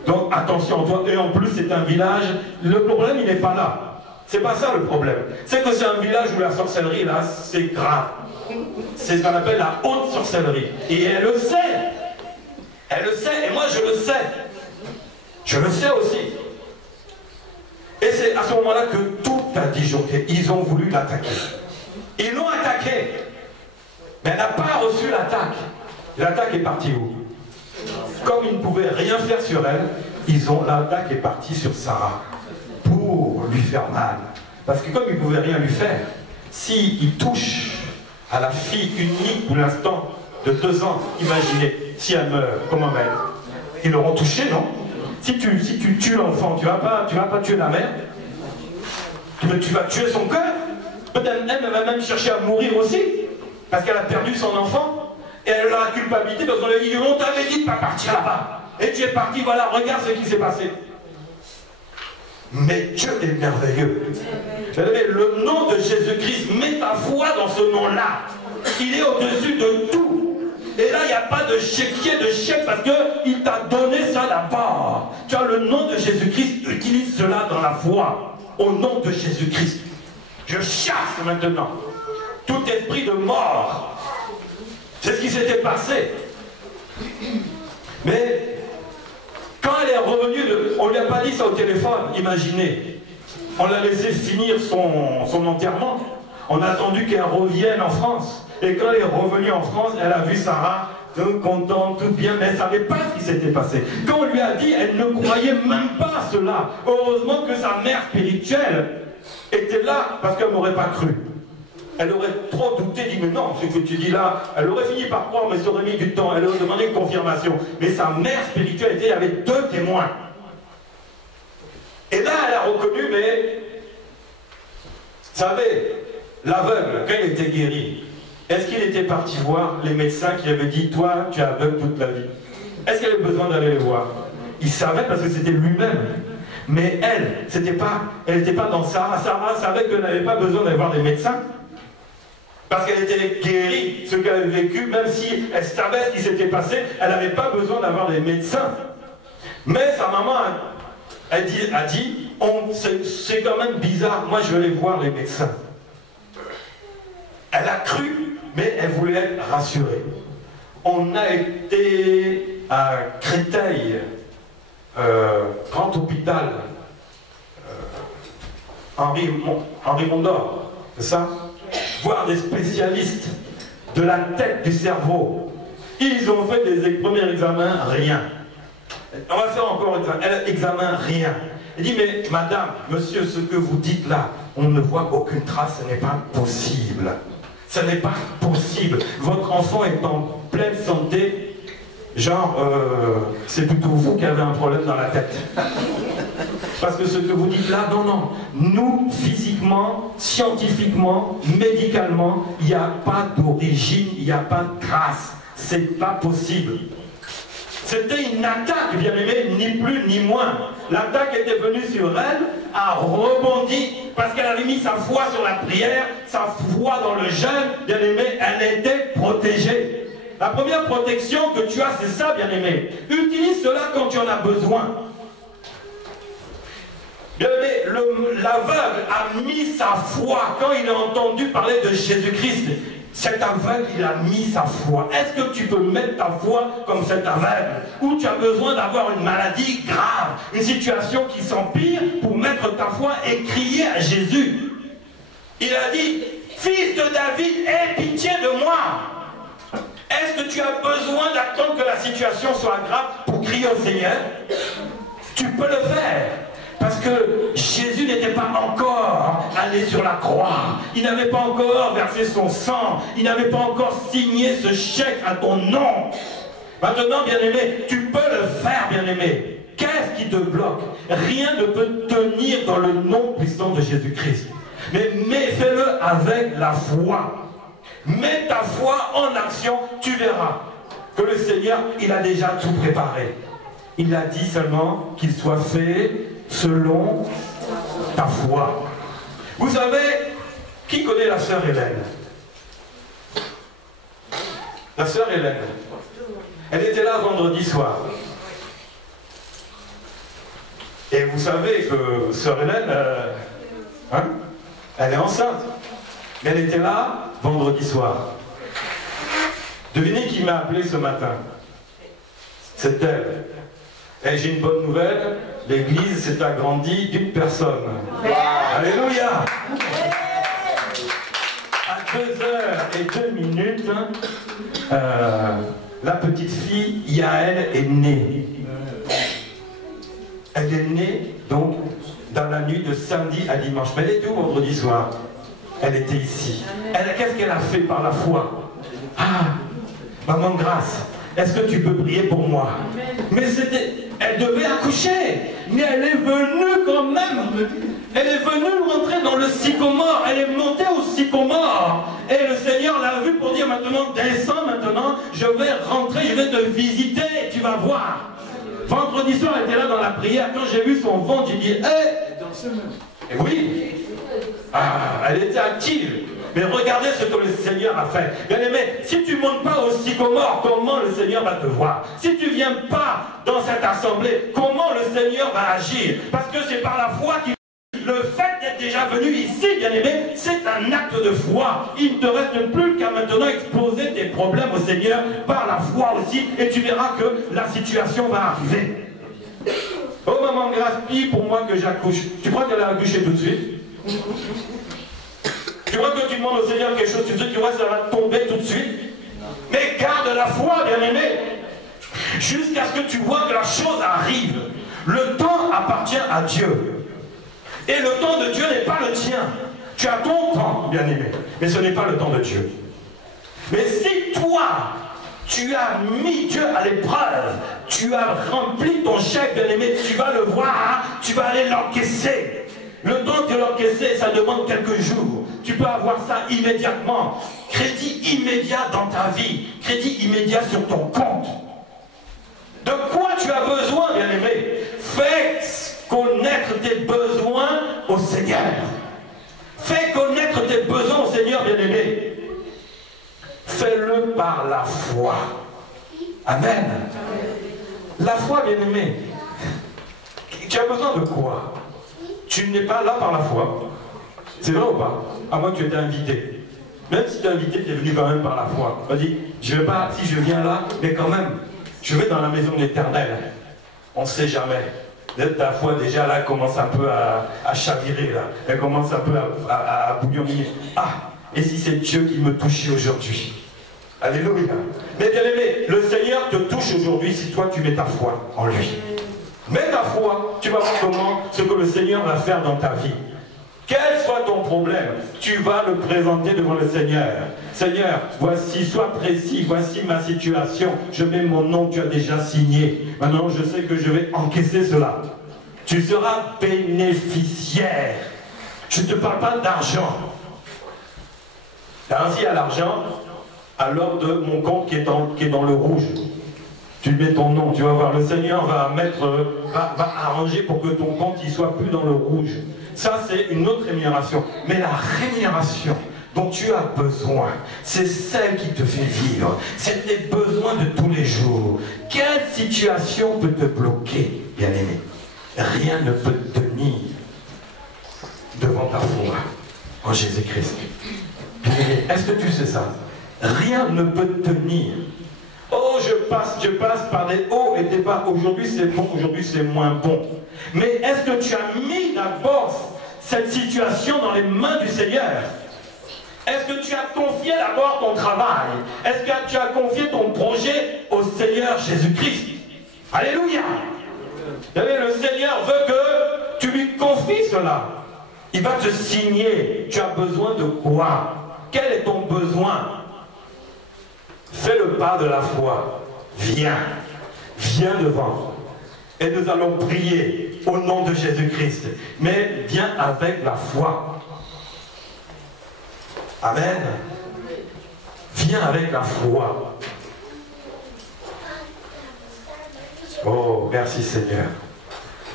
donc attention à toi, et en plus c'est un village, le problème il n'est pas là. C'est pas ça le problème. C'est que c'est un village où la sorcellerie, là, c'est grave. C'est ce qu'on appelle la haute sorcellerie. Et elle le sait. Elle le sait, et moi je le sais. Je le sais aussi. Et c'est à ce moment-là que tout a disjoncté. Ils ont voulu l'attaquer. Ils l'ont attaqué. Mais elle n'a pas reçu l'attaque. L'attaque est partie où? Comme ils ne pouvaient rien faire sur elle, l'attaque est partie sur Sarah. Pour lui faire mal. Parce que comme il ne pouvait rien lui faire, s'il touche à la fille unique pour l'instant de 2 ans, imaginez, si elle meurt, comment va être? Ils l'auront touché, non? Si tu tues l'enfant, tu vas pas tuer la mère, tu vas tuer son cœur. Peut-être elle va même chercher à mourir aussi, parce qu'elle a perdu son enfant, et elle a la culpabilité, parce qu'on lui a dit, on t'avait dit de ne pas partir là-bas, et tu es parti, voilà, regarde ce qui s'est passé. Mais Dieu est merveilleux. Le nom de Jésus-Christ, mets ta foi dans ce nom-là. Il est au-dessus de tout. Et là, il n'y a pas de chéquier, de chèque, parce qu'il t'a donné ça d'abord. Tu as le nom de Jésus-Christ, utilise cela dans la foi. Au nom de Jésus-Christ. Je chasse maintenant tout esprit de mort. C'est ce qui s'était passé. Mais... quand elle est revenue, on ne lui a pas dit ça au téléphone, imaginez. On l'a laissé finir son enterrement. On a attendu qu'elle revienne en France. Et quand elle est revenue en France, elle a vu Sarah, toute contente, tout bien, mais elle ne savait pas ce qui s'était passé. Quand on lui a dit, elle ne croyait même pas à cela. Heureusement que sa mère spirituelle était là, parce qu'elle n'aurait pas cru. Elle aurait trop douté, dit mais non, ce que tu dis là, elle aurait fini par croire, mais ça aurait mis du temps, elle aurait demandé une confirmation. Mais sa mère spirituelle était avec 2 témoins. Et là, elle a reconnu, mais, vous savez, l'aveugle, quand il était guéri, est-ce qu'il était parti voir les médecins qui avaient dit, toi, tu es aveugle toute la vie? Est-ce qu'il avait besoin d'aller les voir? Il savait parce que c'était lui-même. Mais elle, elle n'était pas dans Sarah. Sarah savait qu'elle n'avait pas besoin d'aller voir les médecins. Parce qu'elle était guérie, ce qu'elle avait vécu, même si elle savait ce qui s'était passé, elle n'avait pas besoin d'avoir des médecins. Mais sa maman a dit, c'est quand même bizarre, moi je vais aller voir les médecins. Elle a cru, mais elle voulait être rassurée. On a été à Créteil, grand hôpital, Henri Mondor, c'est ça? Voir des spécialistes de la tête, du cerveau. Ils ont fait des premiers examens, rien. On va faire encore un examen, rien. Il dit, mais madame, monsieur, ce que vous dites là, on ne voit aucune trace, ce n'est pas possible. Ce n'est pas possible. Votre enfant est en pleine santé. Genre, c'est plutôt vous qui avez un problème dans la tête. Parce que ce que vous dites là, non, non. Nous, physiquement, scientifiquement, médicalement, il n'y a pas d'origine, il n'y a pas de trace. C'est pas possible. C'était une attaque, bien aimé, ni plus ni moins. L'attaque était venue sur elle, a rebondi, parce qu'elle avait mis sa foi sur la prière, sa foi dans le jeûne, bien aimé, elle était protégée. La première protection que tu as, c'est ça, bien aimé. Utilise cela quand tu en as besoin. Bien aimé, l'aveugle a mis sa foi quand il a entendu parler de Jésus-Christ. Cet aveugle, il a mis sa foi. Est-ce que tu peux mettre ta foi comme cet aveugle? Ou tu as besoin d'avoir une maladie grave, une situation qui s'empire pour mettre ta foi et crier à Jésus? Il a dit, fils de David, aie pitié de moi. Est-ce que tu as besoin d'attendre que la situation soit grave pour crier au Seigneur? Tu peux le faire. Parce que Jésus n'était pas encore allé sur la croix. Il n'avait pas encore versé son sang. Il n'avait pas encore signé ce chèque à ton nom. Maintenant, bien-aimé, tu peux le faire, bien-aimé. Qu'est-ce qui te bloque? Rien ne peut tenir dans le nom puissant de Jésus-Christ. Mais fais-le avec la foi. Mets ta foi en action, tu verras que le Seigneur, il a déjà tout préparé. Il a dit seulement qu'il soit fait selon ta foi. Vous savez, qui connaît la sœur Hélène? La sœur Hélène. Elle était là vendredi soir. Et vous savez que sœur Hélène, elle est enceinte. Mais elle était là vendredi soir. Devinez qui m'a appelé ce matin? C'est elle. Et j'ai une bonne nouvelle, l'église s'est agrandie d'une personne. Alléluia! À 2h02, la petite fille Yael est née. Elle est née donc dans la nuit de samedi à dimanche. Mais elle était où vendredi soir? Elle était ici. Qu'est-ce qu'elle a fait par la foi? Ah, maman Grâce, est-ce que tu peux prier pour moi? Mais elle devait accoucher, mais elle est venue quand même. Elle est venue rentrer dans le sycomore. Elle est montée au sycomore. Et le Seigneur l'a vue pour dire maintenant, descends maintenant, je vais rentrer, je vais te visiter, tu vas voir. Vendredi soir, elle était là dans la prière. Quand j'ai vu son ventre, j'ai dit, hé, oui. Ah, elle était active. Mais regardez ce que le Seigneur a fait. Bien aimé, si tu ne montes pas au sycomore, comment le Seigneur va te voir? Si tu ne viens pas dans cette assemblée, comment le Seigneur va agir? Parce que c'est par la foi qu'il... Le fait d'être déjà venu ici, bien aimé, c'est un acte de foi. Il ne te reste plus qu'à maintenant exposer tes problèmes au Seigneur par la foi aussi, et tu verras que la situation va arriver. Oh maman Grâce, prie pour moi que j'accouche. Tu crois qu'elle a accouché tout de suite? Tu vois que tu demandes au Seigneur quelque chose, tu vois que ça va tomber tout de suite? Mais garde la foi, bien-aimé, jusqu'à ce que tu vois que la chose arrive. Le temps appartient à Dieu. Et le temps de Dieu n'est pas le tien. Tu as ton temps, bien-aimé, mais ce n'est pas le temps de Dieu. Mais si toi, tu as mis Dieu à l'épreuve, tu as rempli ton chèque, bien-aimé, tu vas le voir, tu vas aller l'encaisser. Le temps de l'encaisser, ça demande quelques jours. Tu peux avoir ça immédiatement. Crédit immédiat dans ta vie. Crédit immédiat sur ton compte. De quoi tu as besoin, bien-aimé? Fais connaître tes besoins au Seigneur. Fais connaître tes besoins au Seigneur, bien-aimé. Fais-le par la foi. Amen. La foi, bien-aimé. Tu as besoin de quoi? Tu n'es pas là par la foi. C'est vrai ou pas? À moins que tu étais invité. Même si tu es invité, tu es venu quand même par la foi. On dit, je ne vais pas, si je viens là, mais quand même, je vais dans la maison de l'Éternel. On ne sait jamais. Ta foi déjà là commence un peu à chavirer là. Elle commence un peu à bouillonner. Ah, et si c'est Dieu qui me touchait aujourd'hui? Alléluia. Mais bien aimé, le Seigneur te touche aujourd'hui si toi tu mets ta foi en lui. Mets ta foi, tu vas voir comment ce que le Seigneur va faire dans ta vie. Quel soit ton problème, tu vas le présenter devant le Seigneur. Seigneur, voici, sois précis, voici ma situation. Je mets mon nom, tu as déjà signé. Maintenant, je sais que je vais encaisser cela. Tu seras bénéficiaire. Je ne te parle pas d'argent. Ainsi, à l'argent, alors de mon compte qui est dans le rouge. Tu mets ton nom, tu vas voir, le Seigneur va arranger pour que ton compte ne soit plus dans le rouge. Ça, c'est une autre rémunération. Mais la rémunération dont tu as besoin, c'est celle qui te fait vivre. C'est tes besoins de tous les jours. Quelle situation peut te bloquer, bien-aimé? Rien ne peut te tenir devant ta foi en Jésus-Christ. Bien-aimé, est-ce que tu sais ça? rien ne peut tenir. Oh, je passe par des hauts et des bas. Aujourd'hui c'est bon, aujourd'hui c'est moins bon. Mais est-ce que tu as mis d'abord cette situation dans les mains du Seigneur? Est-ce que tu as confié d'abord ton travail? Est-ce que tu as confié ton projet au Seigneur Jésus-Christ? Alléluia! Vous savez, le Seigneur veut que tu lui confies cela. Il va te signer. Tu as besoin de quoi? Quel est ton besoin? Fais le pas de la foi. Viens. Viens devant. Et nous allons prier au nom de Jésus-Christ. Mais viens avec la foi. Amen. Viens avec la foi. Oh, merci Seigneur.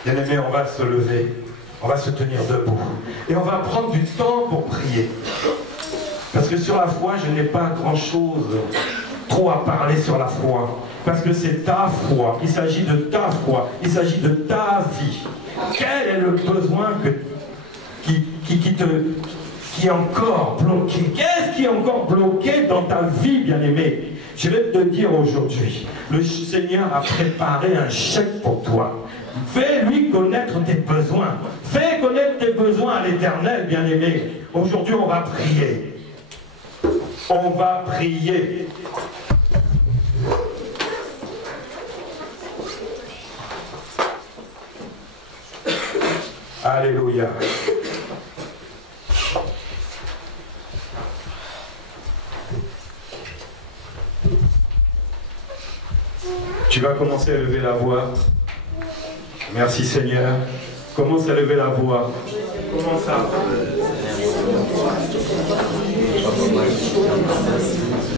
Bien-aimés, on va se lever. On va se tenir debout. Et on va prendre du temps pour prier. Parce que sur la foi, je n'ai pas grand-chose trop à parler sur la foi. Parce que c'est ta foi. Il s'agit de ta foi. Il s'agit de ta vie. Quel est le besoin qui est encore bloqué? Qu'est-ce qui est encore bloqué dans ta vie, bien-aimé? Je vais te dire aujourd'hui, le Seigneur a préparé un chèque pour toi. Fais-lui connaître tes besoins. Fais connaître tes besoins à l'Éternel, bien-aimé. Aujourd'hui, on va prier. On va prier. Alléluia. Tu vas commencer à lever la voix. Merci Seigneur. Commence à lever la voix. Commence à...